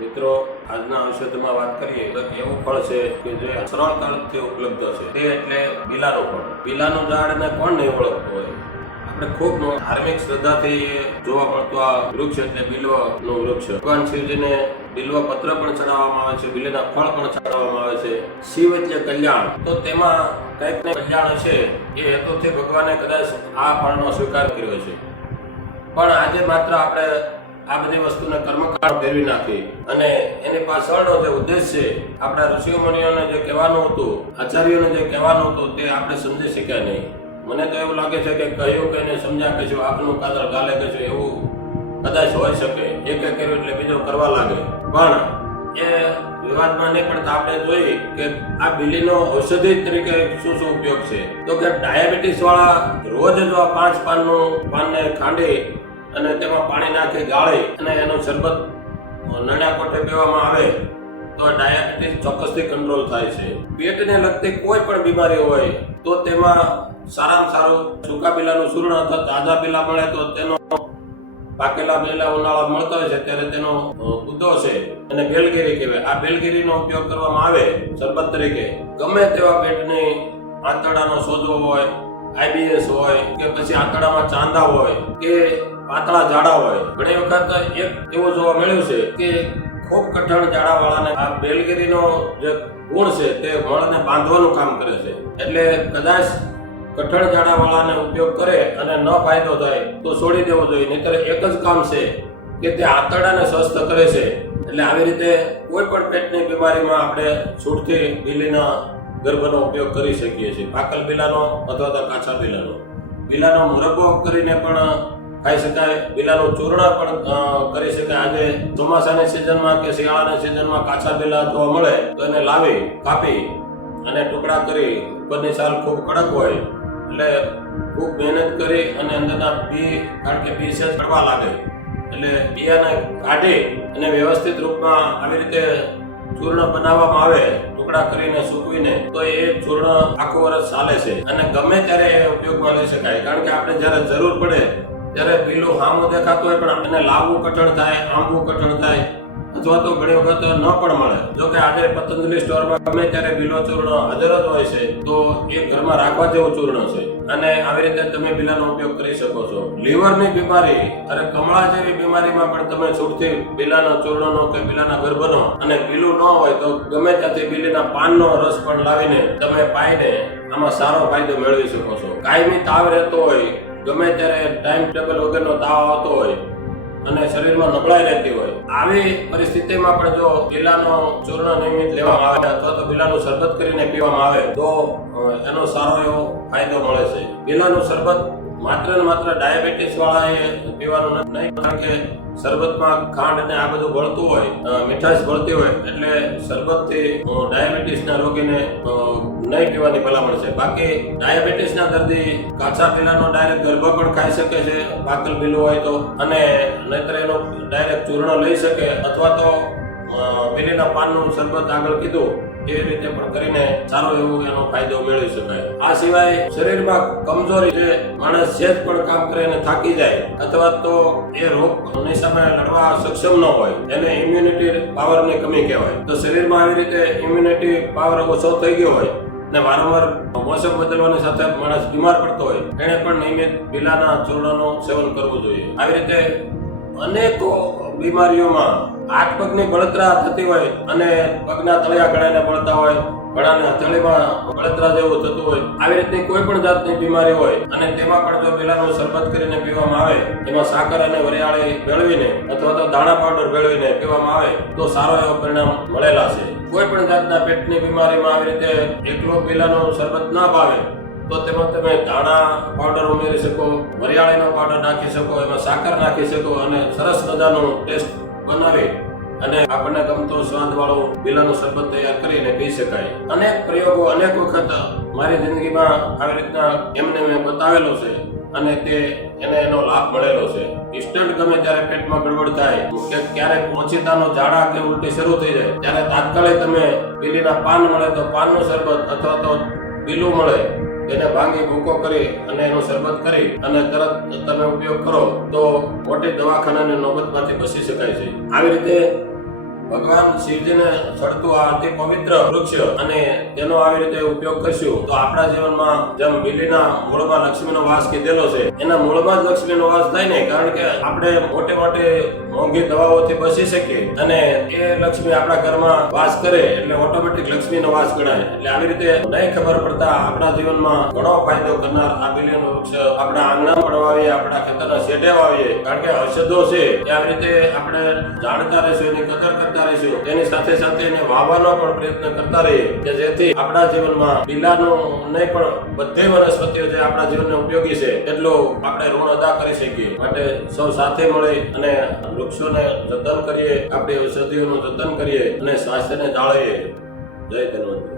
મિત્રો, આજના ઔષધમાં વાત કરીએ તો એવું ફળ છે કે જે સરળતાથી ઉપલબ્ધ છે, તે એટલે બીલાનું ફળ. બીલાનું ઝાડને કોણ નહીં ઓળખતું હોય. આપણે ખૂબ ધાર્મિક શ્રદ્ધાથી જોવા મળતું આ વૃક્ષ એટલે બિલ્વનું વૃક્ષ. ભગવાન શિવજીને બિલ્વ પત્ર પણ ચડાવવામાં આવે છે, બિલ્વના ફળ પણ ચડાવવામાં આવે છે. શિવ એટલે કલ્યાણ, તો તેમાં કંઈક ને કલ્યાણ છે એ હેતુથી ભગવાને કદાચ આ ફળનો સ્વીકાર કર્યો છે. પણ આજે માત્ર આપણે આ બધી વસ્તુને કર્મકાંડ ફેરવી નાખી અને એની પાછળનો જે ઉદ્દેશ છે, આપણા ઋષિઓ મુનિઓને જે કહેવાનું હતું, આચાર્યોને જે કહેવાનું હતું, તે આપણે સમજી શક્યા નહીં. મને તો એવું લાગે છે કે કહ્યું કહીને સમજ્યા કશું, આપનું કાદર ગાલે કશું, એવું કદાચ હોઈ શકે. એકે કર્યું એટલે બીજો કરવા લાગે. પણ એ વિવાદમાં નહીં પડતા આપણે જોઈએ કે આ બીલીનો ઔષધિ તરીકે શું શું ઉપયોગ છે. તો કે ડાયાબિટીસ વાળા રોજ જો આ 5 પાનને ખાંડી અને તેમાં પાણી નાખી ગાળી અને એનું શરબત નળિયા કોઠે પીવામાં આવે તો ડાયાબિટીસ ચોક્કસથી કંટ્રોલ થાય છે. પેટને લગતી કોઈ પણ બીમારી હોય તો તેમાં સારામાં સારું સૂકા બીલાનું ચૂર્ણ અથવા તાજા બીલા મળે તો તેનો પાકેલા બીલા ઉનાળા મળતા હોય છે ત્યારે તેનો ગુદ્દો છે અને બેલગીરી કહેવાય. આ બેલગીરીનો ઉપયોગ કરવામાં આવે શરબત તરીકે. ગમે તેવા પેટની આંતરડાનો સોજો હોય, IBS હોય કે પછી આંતરડામાં ચાંદા હોય કે પાતળા જાડા હોય. ઘણી વખત એક એવું જોવા મળ્યું છે કે ખૂબ કઠણ જાડા વાળાને આ બેલગીરીનો જે ગુણ છે તે મળને બાંધવાનું કામ કરે છે. એટલે કદાચ કઠણ જાડા વાળાને ઉપયોગ કરે અને ન ફાયદો થાય તો છોડી દેવો જોઈએ. નહીંતર એક જ કામ છે કે તે આંતરડાને સ્વસ્થ કરે છે. એટલે આવી રીતે કોઈ પણ પેટની બીમારીમાં આપણે છૂટથી બીલીના ગર્ભનો ઉપયોગ કરી શકીએ છીએ. પાકલ બીલાનો અથવા તો કાચા બીલાનો. બીલાનો મુરબ્બો કરીને પણ ખાઈ શકાય, બીલાનું ચૂર્ણ પણ કરી શકાય. આજે ચોમાસાની સિઝનમાં કે શિયાળાની સિઝનમાં કાચા બીલા જોવા મળે તો એને લાવી કાપી અને ટુકડા કરી, ઉપરની છાલ ખૂબ કડક હોય એટલે ખૂબ મહેનત કરી અને અંદરના બી, કારણ કે બી છે ચડવા લાગે એટલે બિયાને કાઢી અને વ્યવસ્થિત રૂપમાં આવી રીતે ચૂર્ણ બનાવવામાં આવે, ટુકડા કરીને સૂકવીને, તો એ ચૂર્ણ આખું વર્ષ ચાલે છે અને ગમે ત્યારે એ ઉપયોગમાં લઈ શકાય. કારણ કે આપણે જ્યારે જરૂર પડે ત્યારે બીલું સામું દેખાતું હોય પણ એને લાવવું કઠણ થાય, આંબવું કઠણ થાય અથવા તો ઘણી વખત ન પણ મળે. જો કે આજે પતંજલિ સ્ટોરમાં ગમે ત્યારે બીલો ચૂર્ણ હાજર જ હોય છે, તો એ ઘરમાં રાખવા જેવું ચૂર્ણ છે અને આવી રીતે તમે બીલાનો ઉપયોગ કરી શકો છો. લીવરની બીમારી અને કમળા જેવી બીમારીમાં પણ તમે છૂટથી બીલાના ચૂર્ણનો કે બીલાના ગર્ભનો અને બીલું ન હોય તો ગમે ત્યાંથી બીલીના પાનનો રસ પણ લાવીને તમે પાઈને આમાં સારો ફાયદો મેળવી શકો છો. કાયમી તાવ રહેતો હોય, ગમે ત્યારે ટાઈમ ટેબલ વગરનો તાવ આવતો હોય અને શરીરમાં નબળાઈ રહેતી હોય, આવી પરિસ્થિતિમાં પણ જો બીલાનો ચૂર્ણ નિયમિત લેવામાં આવે અથવા તો બીલાનું શરબત કરીને પીવામાં આવે તો એનો સારો એવો ફાયદો મળે છે. બીલાનું શરબત માત્ર ને માત્ર ડાયાબિટીસ વાળાએ પીવાનું નહીં, કારણ કે શરબતમાં ખાંડ ને આ બધું ભળતું હોય, મીઠાશ ભળતી હોય એટલે શરબતથી ડાયાબિટીસના રોગીને નહીં પીવાની ભલામણ છે. બાકી ડાયાબિટીસના દર્દી કાચા બીલાનો ડાયરેક્ટ ગર્ભ પણ ખાઈ શકે છે, પાકલ બીલું હોય તો, અને નહીતર એનો ડાયરેક્ટ ચૂર્ણ લઈ શકે અથવા તો બીલીના પાનનું શરબત આગળ કીધું એ રીતે પણ કરીને સારો એવો એનો ફાયદો મેળવી શકાય. આ સિવાય શરીરમાં કમજોરી, જે માણસ સહેજ પણ કામ કરે અને થાકી જાય અથવા તો એ રોગની સામે લડવા સક્ષમ ન હોય, એને ઇમ્યુનિટી પાવરની કમી કહેવાય. તો શરીરમાં આવી રીતે ઇમ્યુનિટી પાવર ઓછો થઈ ગયો હોય ને વારંવાર મોસમ બદલવાની સાથે માણસ બીમાર પડતો હોય, એને પણ નિયમિત બીલાના ચૂર્ણનું સેવન કરવું જોઈએ. આવી રીતે અનેકો બીમારીઓમાં હાથ પગની બળતરા થતી હોય અને પગના તળિયા ઘણાને બળતા હોય, ઘણાને હથેળીમાં બળતરા જેવું થતું હોય, આવી રીતની કોઈ પણ જાતની બીમારી હોય અને તેમાં પણ જો બીલાનું શરબત કરીને પીવામાં આવે, એમાં સાકર અને વરિયાળી ભેળવીને અથવા તો દાણા પાવડર ભેળવીને પીવામાં આવે તો સારો એવો પરિણામ મળેલા છે. કોઈ પણ જાતના પેટની બીમારીમાં આવી રીતે એકલો બીલાનું શરબત ના ભાવે તો તેમાં તમે દાણા પાવડર ઉમેરી શકો, વરિયાળીનો પાવડર નાખી શકો, એમાં સાકર નાખી શકો અને સરસ મજાનું ટેસ્ટ બનાવી અને આપણને ગમતો સ્વાદવાળું બીલાનું શરબત તૈયાર કરીને પી શકાય. અનેક પ્રયોગો અનેક વખત મારી જિંદગીમાં આવી રીતના એમને મેં બતાવેલો છે અને એને એનો લાભ મળેલો છે. ઇન્સ્ટન્ટ ગમે ત્યારે પેટમાં ગડબડ થાય કે ક્યારેક ઓછીતાનો ઝાડા કે ઉલટી શરૂ થઈ જાય ત્યારે તાત્કાલિક તમે બીલીના પાન મળે તો પાનનું શરબત અથવા તો બીલું મળે એને ભાંગી ભૂકો કરી અને એનું શરબત કરી અને તરત તમે ઉપયોગ કરો તો મોટી દવાખાનાની નોબતમાંથી બચી શકાય છે. આવી રીતે ભગવાન શિવજીને ચડતું આ અતિ પવિત્ર વૃક્ષ અને તેનો આવી રીતે ઉપયોગ કરશું તો આપણા જીવનમાં જેમ બિલીના મૂળમાં લક્ષ્મીનો વાસ કીધેલો છે એના મૂળમાં જ લક્ષ્મીનો વાસ થાય ને, કારણ કે આપણે મોટે મોટે મોંઘી દવાઓથી બચી શકીએ અને એ લક્ષ્મી આપણા ઘરમાં વાસ કરે એટલે ઓટોમેટિક લક્ષ્મીનો વાસ ગણાય. એટલે આવી રીતે નહીં ખબર પડતા આપણા જીવનમાં ઘણો ફાયદો કરનાર આ બિલીનું વૃક્ષ આપણા આંગણામાં પણ વાવીએ, આપણા ખેતરના શેઢે વાવીએ, કારણ કે ઔષધો છે એ આવી રીતે આપણે જાણતા રહીશું, એની કદર કરતા રહીશું, તેની સાથે સાથે એને વાવવાનો પણ પ્રયત્ન કરતા રહીએ કે જેથી આપણા જીવનમાં બિલાનું નહીં પણ બધી વનસ્પતિઓ જે આપણા જીવનને ઉપયોગી છે એટલું આપણે ઋણ અદા કરી શકીએ. માટે સૌ સાથે મળી અને વૃક્ષોને જતન કરીએ, આપણી ઔષધિઓનું જતન કરીએ અને સ્વાસ્થ્યને જાળવીએ. જય ધન્વંતરી.